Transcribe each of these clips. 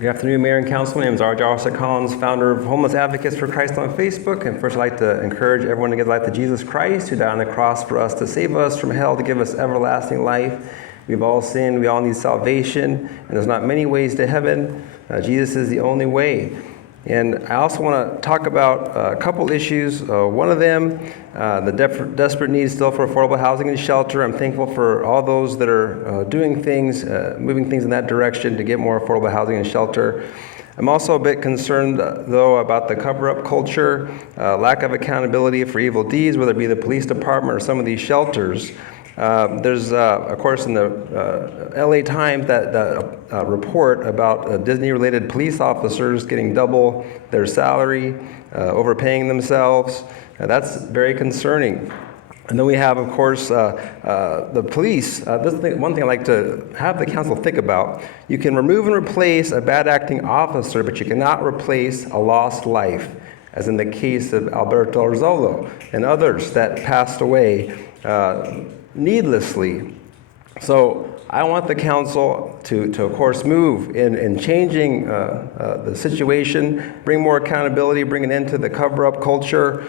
Good afternoon, Mayor and Council. My name is R.Joshua, founder of Homeless Advocates for Christ on Facebook. And first, I'd like to encourage everyone to give life to Jesus Christ, who died on the cross for us to save us from hell, to give us everlasting life. We've all sinned. We all need salvation. And there's not many ways to heaven. Jesus is the only way. And I also want to talk about a couple issues. One of them, the desperate need still for affordable housing and shelter. I'm thankful for all those that are doing things, moving things in that direction to get more affordable housing and shelter. I'm also a bit concerned, though, about the cover-up culture, lack of accountability for evil deeds, whether it be the police department or some of these shelters. There's, of course, in the LA Times, that report about Disney-related police officers getting double their salary, overpaying themselves. That's very concerning. And then we have, of course, the police. This is one thing I'd like to have the council think about. You can remove and replace a bad-acting officer, but you cannot replace a lost life, as in the case of Alberto Arzolo and others that passed away needlessly. So I want the council to of course, move in changing the situation, bring more accountability, bring an end to the cover-up culture,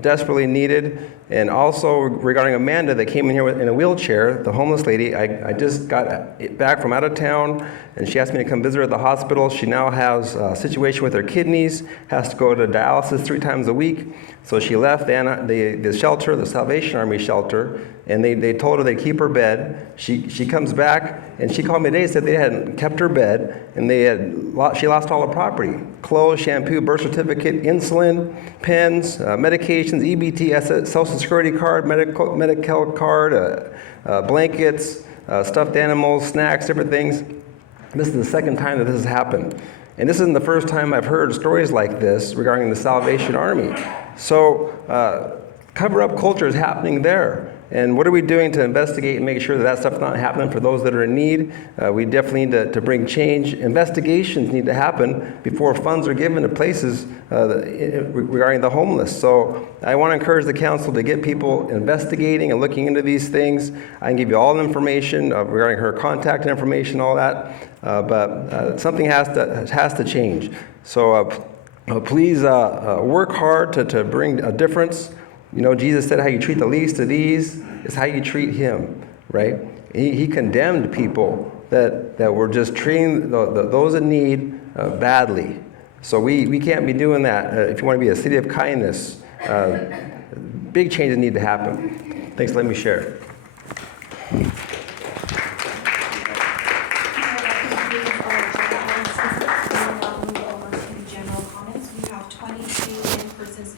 desperately needed. And also regarding Amanda that came in here in a wheelchair, the homeless lady, I just got back from out of town, and she asked me to come visit her at the hospital. She now has a situation with her kidneys, has to go to dialysis 3 times a week. So she left the shelter, the Salvation Army shelter, and they told her they'd keep her bed. She comes back, and she called me today and said they hadn't kept her bed, and she lost all her property: clothes, shampoo, birth certificate, insulin, pens, medications, EBT, Social Security card, medical card, blankets, stuffed animals, snacks, different things. This is the second time that this has happened. And this isn't the first time I've heard stories like this regarding the Salvation Army. So cover-up culture is happening there. And what are we doing to investigate and make sure that that stuff's not happening for those that are in need? We definitely need to bring change. Investigations need to happen before funds are given to places regarding the homeless. So I want to encourage the council to get people investigating and looking into these things. I can give you all the information regarding her contact information, all that. But something has to change. So please work hard to bring a difference. You know, Jesus said how you treat the least of these is how you treat him, right? He condemned people that were just treating those in need badly. So we can't be doing that. If you want to be a city of kindness, big changes need to happen. Thanks for letting me share.